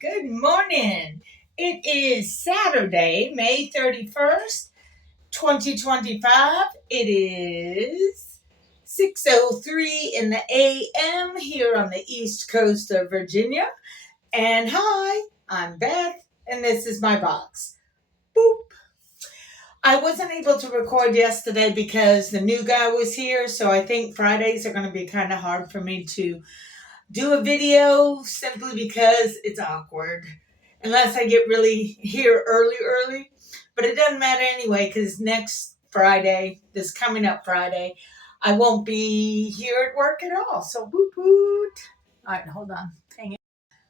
Good morning. It is Saturday, May 31st, 2025. It is 6:03 in the AM here on the East Coast of Virginia. And hi, I'm Beth, and this is my box. Boop. I wasn't able to record yesterday because the new guy was here, so I think Fridays are going to be kind of hard for me to do a video simply because it's awkward unless I get really here early. But it doesn't matter anyway because next Friday, this coming up Friday, I won't be here at work at all. So woot woot. All right, hold on. Hang it.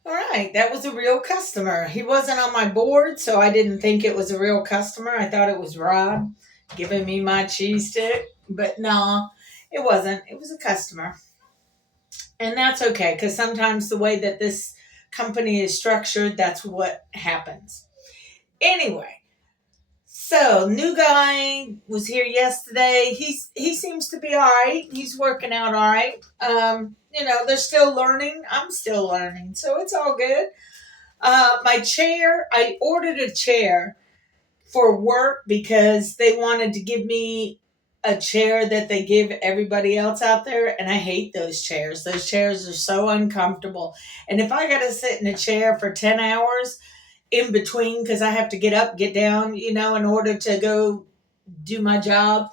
All right, that was a real customer. He wasn't on my board, so I didn't think it was a real customer. I thought it was Rob giving me my cheese stick, but no, it wasn't. It was a customer. And that's okay because sometimes the way that this company is structured, that's what happens. Anyway, so new guy was here yesterday. He seems to be all right. He's working out all right. They're still learning. I'm still learning, so it's all good. My chair, I ordered a chair for work because they wanted to give me a chair that they give everybody else out there, and I hate those chairs. Those chairs are so uncomfortable. And if I got to sit in a chair for 10 hours in between because I have to get up, get down, in order to go do my job,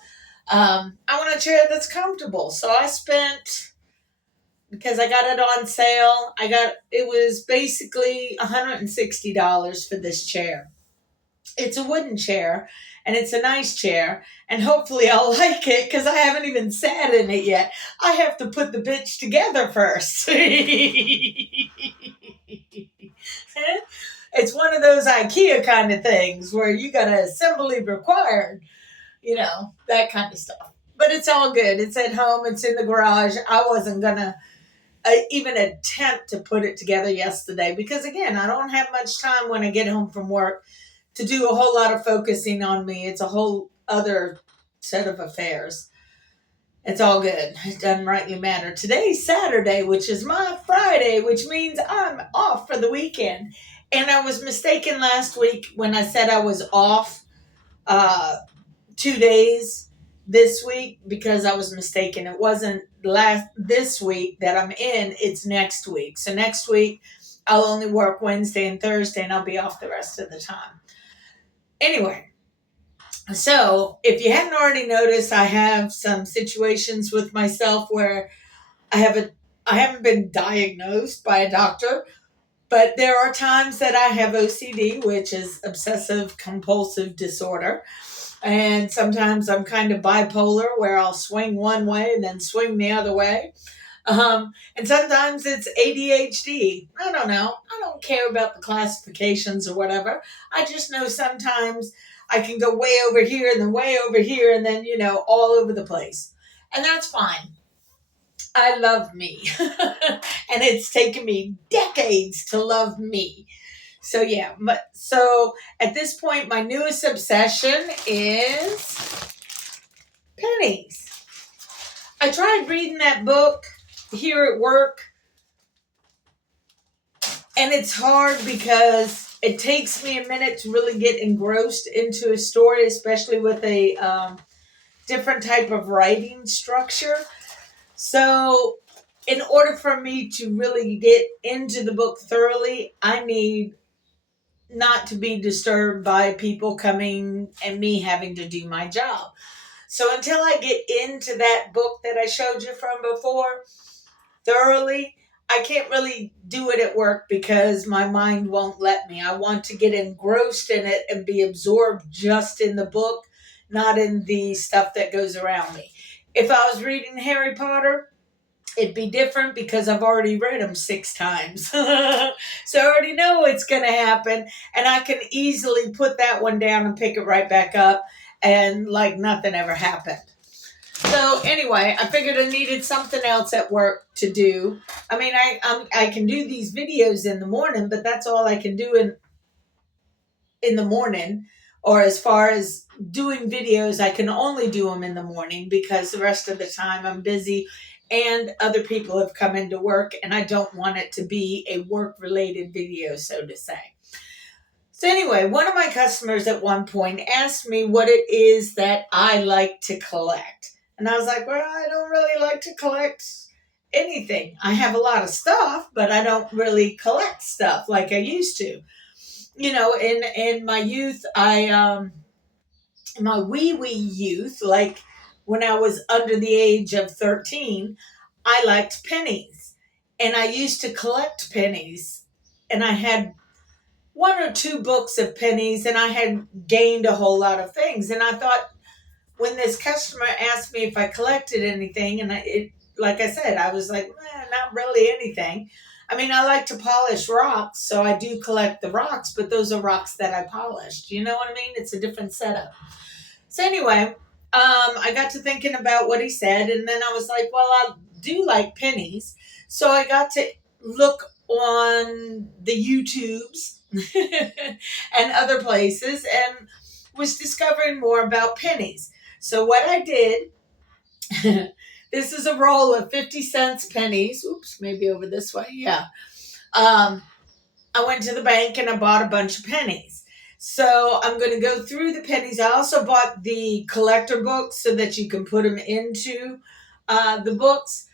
I want a chair that's comfortable. So I spent, because I got it on sale, it was basically $160 for this chair. It's a wooden chair and it's a nice chair, and hopefully I'll like it because I haven't even sat in it yet. I have to put the bitch together first. It's one of those IKEA kind of things where you got to assembly required, that kind of stuff. But it's all good. It's at home, it's in the garage. I wasn't going to even attempt to put it together yesterday because, again, I don't have much time when I get home from work to do a whole lot of focusing on me. It's a whole other set of affairs. It's all good. It doesn't rightly matter. Today's Saturday, which is my Friday, which means I'm off for the weekend. And I was mistaken last week when I said I was off 2 days this week because I was mistaken. It wasn't this week that I'm in, it's next week. So next week I'll only work Wednesday and Thursday and I'll be off the rest of the time. Anyway, so if you hadn't already noticed, I have some situations with myself where I haven't been diagnosed by a doctor, but there are times that I have OCD, which is obsessive compulsive disorder. And sometimes I'm kind of bipolar where I'll swing one way and then swing the other way. And sometimes it's ADHD. I don't know. I don't care about the classifications or whatever. I just know sometimes I can go way over here and then way over here and then, all over the place. And that's fine. I love me. And it's taken me decades to love me. So, yeah. So at this point, my newest obsession is Pennies. I tried reading that book here at work, and it's hard because it takes me a minute to really get engrossed into a story, especially with a different type of writing structure. So in order for me to really get into the book thoroughly, I need not to be disturbed by people coming and me having to do my job. So until I get into that book that I showed you from before thoroughly, I can't really do it at work because my mind won't let me. I want to get engrossed in it and be absorbed just in the book, not in the stuff that goes around me. If I was reading Harry Potter, it'd be different because I've already read them 6 times. So I already know what's going to happen, and I can easily put that one down and pick it right back up and like nothing ever happened. So anyway, I figured I needed something else at work to do. I mean, I can do these videos in the morning, but that's all I can do in the morning. Or as far as doing videos, I can only do them in the morning because the rest of the time I'm busy and other people have come into work, and I don't want it to be a work related video, so to say. So, anyway, one of my customers at one point asked me what it is that I like to collect. And I was like, well, I don't really like to collect anything. I have a lot of stuff, but I don't really collect stuff like I used to. You know, in my youth, my wee youth, like when I was under the age of 13, I liked pennies. And I used to collect pennies. And I had one or two books of pennies, and I had gained a whole lot of things. And I thought, when this customer asked me if I collected anything, and like I said, I was like, not really anything. I mean, I like to polish rocks, so I do collect the rocks, but those are rocks that I polished. You know what I mean? It's a different setup. So anyway, I got to thinking about what he said, and then I was like, well, I do like pennies. So I got to look on the YouTubes and other places and was discovering more about pennies. So what I did, this is a roll of 50 cents pennies. Oops, maybe over this way. Yeah. I went to the bank and I bought a bunch of pennies. So I'm going to go through the pennies. I also bought the collector books so that you can put them into the books.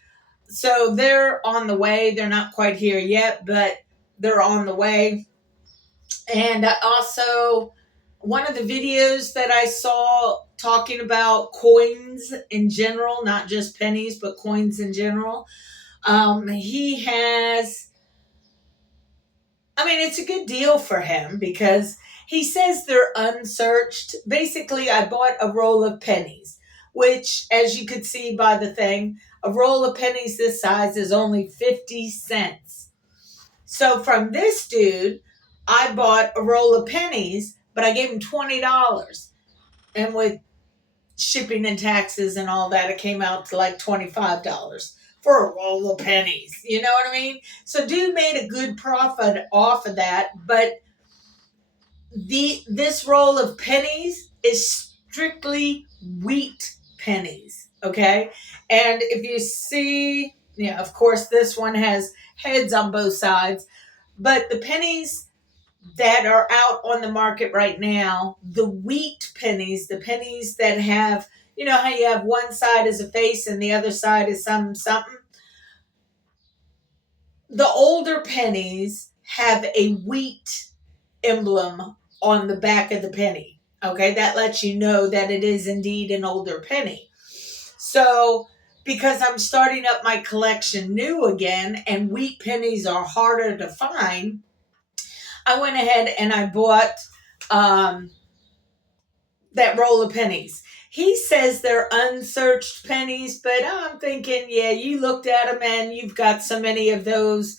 So they're on the way. They're not quite here yet, but they're on the way. And I also, one of the videos that I saw talking about coins in general, not just pennies, but coins in general, he has, I mean, it's a good deal for him because he says they're unsearched. Basically, I bought a roll of pennies, which, as you could see by the thing, a roll of pennies this size is only 50 cents. So from this dude, I bought a roll of pennies, but I gave him $20. And with shipping and taxes and all that, it came out to like $25 for a roll of pennies. You know what I mean? So dude made a good profit off of that, but this roll of pennies is strictly wheat pennies, okay? And if you see, yeah, of course this one has heads on both sides, but the pennies that are out on the market right now, the wheat pennies, the pennies that have, you know how you have one side is a face and the other side is something. The older pennies have a wheat emblem on the back of the penny. Okay, that lets you know that it is indeed an older penny. So, because I'm starting up my collection new again and wheat pennies are harder to find, I went ahead and I bought that roll of pennies. He says they're unsearched pennies, but I'm thinking, yeah, you looked at them and you've got so many of those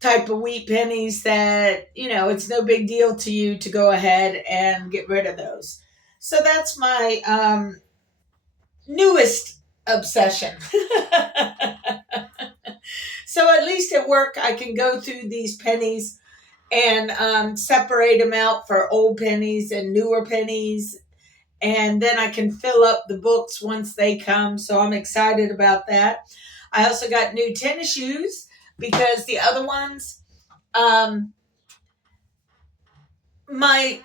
type of wheat pennies that, you know, it's no big deal to you to go ahead and get rid of those. So that's my newest obsession. So at least at work, I can go through these pennies and separate them out for old pennies and newer pennies. And then I can fill up the books once they come. So I'm excited about that. I also got new tennis shoes because the other ones, my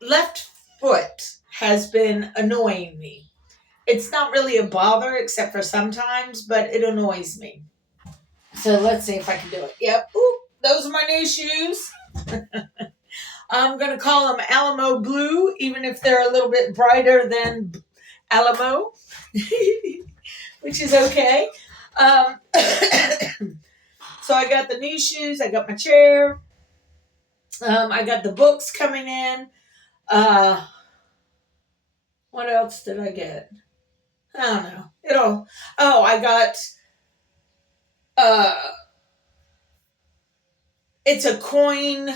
left foot has been annoying me. It's not really a bother except for sometimes, but it annoys me. So let's see if I can do it. Yep. Ooh, those are my new shoes. I'm going to call them Alamo Blue, even if they're a little bit brighter than Alamo, which is okay. So I got the new shoes. I got my chair. I got the books coming in. What else did I get? I don't know. I got, it's a coin,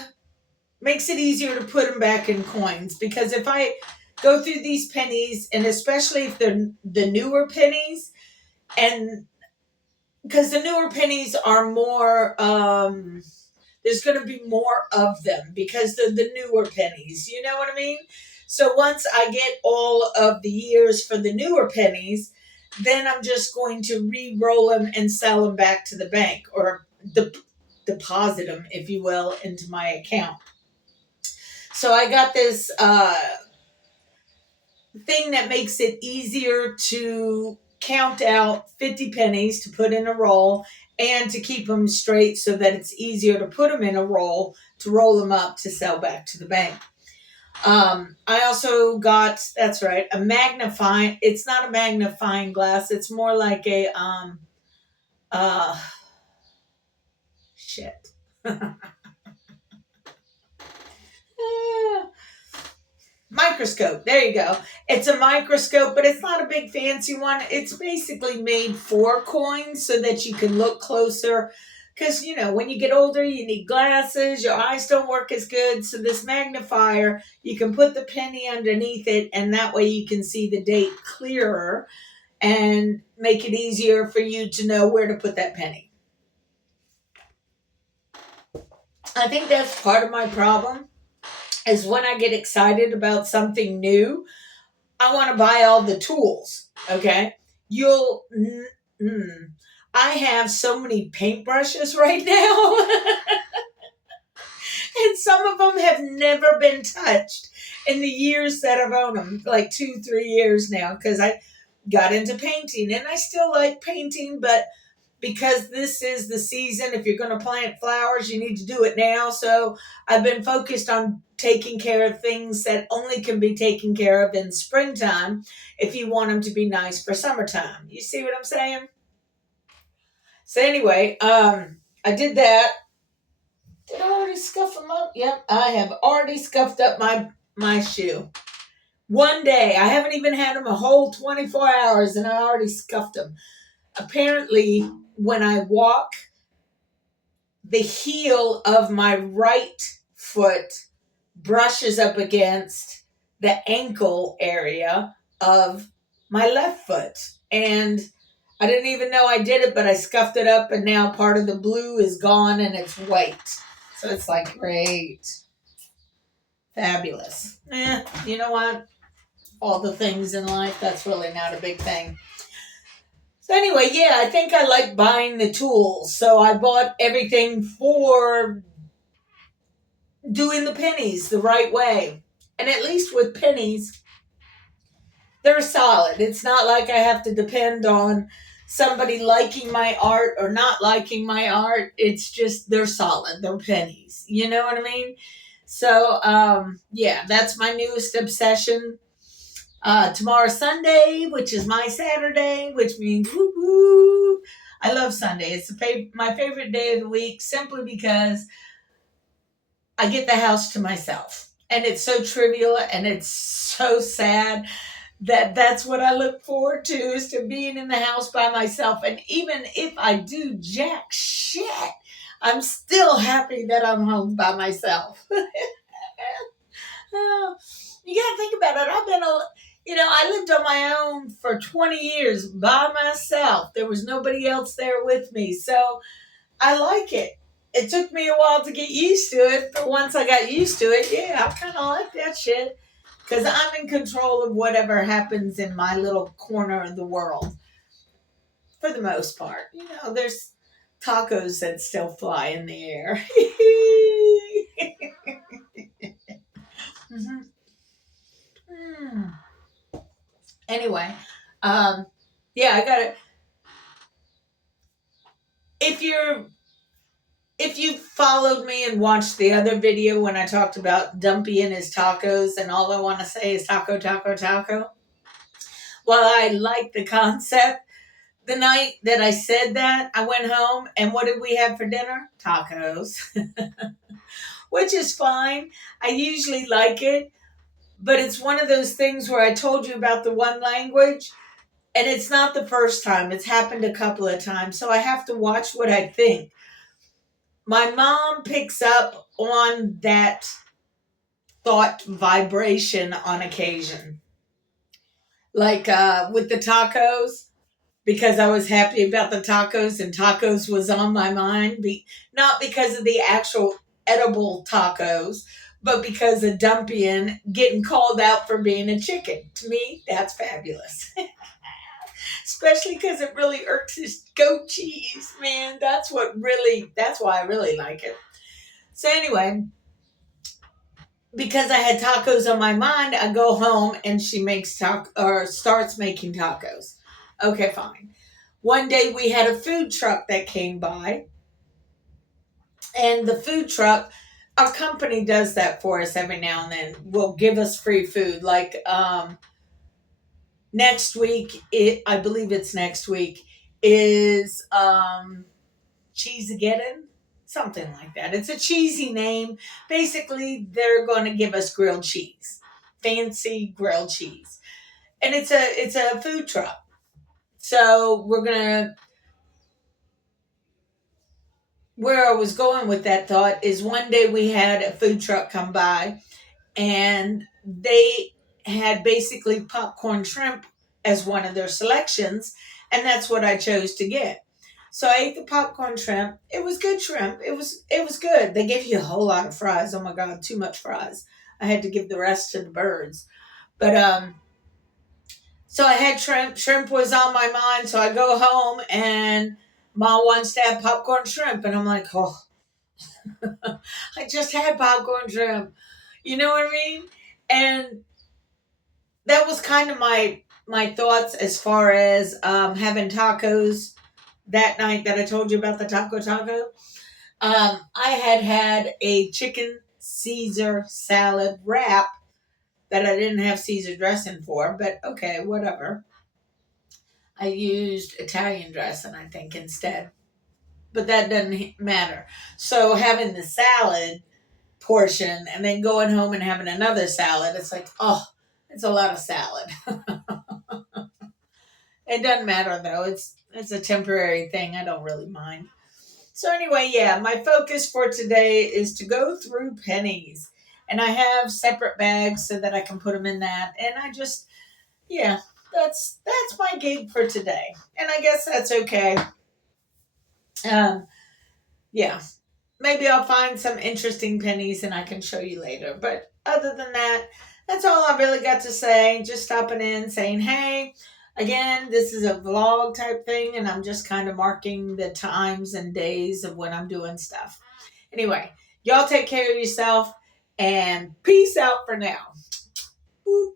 makes it easier to put them back in coins, because if I go through these pennies, and especially if they're the newer pennies, and because the newer pennies are more, there's going to be more of them because they're the newer pennies. You know what I mean? So once I get all of the years for the newer pennies, then I'm just going to re-roll them and sell them back to the bank, or deposit them, if you will, into my account. So I got this thing that makes it easier to count out 50 pennies to put in a roll and to keep them straight, so that it's easier to put them in a roll, to roll them up to sell back to the bank. I also got, that's right, a magnifying, it's not a magnifying glass, it's more like a, shit. Microscope. There you go. It's a microscope, but it's not a big fancy one. It's basically made for coins so that you can look closer. Because, when you get older, you need glasses. Your eyes don't work as good. So this magnifier, you can put the penny underneath it, and that way you can see the date clearer and make it easier for you to know where to put that penny. I think that's part of my problem, is when I get excited about something new, I want to buy all the tools. Okay. I have so many paintbrushes right now. And some of them have never been touched in the years that I've owned them, like 2-3 years now, because I got into painting, and I still like painting, but because this is the season, if you're going to plant flowers, you need to do it now. So I've been focused on taking care of things that only can be taken care of in springtime if you want them to be nice for summertime. You see what I'm saying? So anyway, I did that. Did I already scuff them up? Yep, I have already scuffed up my shoe. One day. I haven't even had them a whole 24 hours, and I already scuffed them. Apparently, when I walk, the heel of my right foot brushes up against the ankle area of my left foot. And I didn't even know I did it, but I scuffed it up, and now part of the blue is gone and it's white. So it's like, great. Fabulous. You know what? All the things in life, that's really not a big thing. So anyway, yeah, I think I like buying the tools. So I bought everything for doing the pennies the right way. And at least with pennies, they're solid. It's not like I have to depend on somebody liking my art or not liking my art. It's just, they're solid. They're pennies. You know what I mean? So, yeah, that's my newest obsession. Tomorrow's Sunday, which is my Saturday, which means woo-hoo. I love Sunday. It's my favorite day of the week, simply because I get the house to myself. And it's so trivial and it's so sad that that's what I look forward to, is to being in the house by myself. And even if I do jack shit, I'm still happy that I'm home by myself. You gotta think about it. I lived on my own for 20 years by myself. There was nobody else there with me. So I like it. It took me a while to get used to it, but once I got used to it, yeah, I kind of like that shit. Because I'm in control of whatever happens in my little corner of the world. For the most part. There's tacos that still fly in the air. Mm-hmm. Anyway, yeah, I got it. If you followed me and watched the other video when I talked about Dumpy and his tacos, and all I want to say is taco, taco, taco. Well, I like the concept. The night that I said that, I went home, and what did we have for dinner? Tacos. Which is fine. I usually like it, but it's one of those things where I told you about the one language, and it's not the first time. It's happened a couple of times, so I have to watch what I think. My mom picks up on that thought vibration on occasion. Like with the tacos, because I was happy about the tacos, and tacos was on my mind. Not because of the actual edible tacos, but because of Dumpian getting called out for being a chicken. To me, that's fabulous. Especially because it really irks his goat cheese, man. That's why I really like it. So anyway, because I had tacos on my mind, I go home and she makes or starts making tacos. Okay, fine. One day we had a food truck that came by, and the food truck, our company does that for us every now and then. Will give us free food. Like next week, I believe it's next week is Cheeseageddon, something like that. It's a cheesy name. Basically, they're going to give us grilled cheese, fancy grilled cheese, and it's a food truck. So we're gonna. Where I was going with that thought is one day we had a food truck come by, and they had basically popcorn shrimp as one of their selections, and that's what I chose to get. So I ate the popcorn shrimp. It was good shrimp. It was good. They gave you a whole lot of fries. Oh my god, too much fries. I had to give the rest to the birds. But so I had shrimp. Shrimp was on my mind. So I go home and Mom wants to have popcorn shrimp, and I'm like, oh, I just had popcorn shrimp. You know what I mean? And that was kind of my thoughts as far as having tacos that night that I told you about the taco. I had a chicken Caesar salad wrap that I didn't have Caesar dressing for, but okay, whatever. I used Italian dressing, I think, instead, but that doesn't matter. So having the salad portion and then going home and having another salad, it's like, oh, it's a lot of salad. It doesn't matter though. It's a temporary thing. I don't really mind. So anyway, yeah, my focus for today is to go through pennies. And I have separate bags so that I can put them in that. And I just yeah, that's my gig for today. And I guess that's okay. Um yeah. Maybe I'll find some interesting pennies and I can show you later. But other than that, that's all I really got to say. Just stopping in, saying, hey, again, this is a vlog type thing, and I'm just kind of marking the times and days of when I'm doing stuff. Anyway, y'all take care of yourself, and peace out for now. Boop.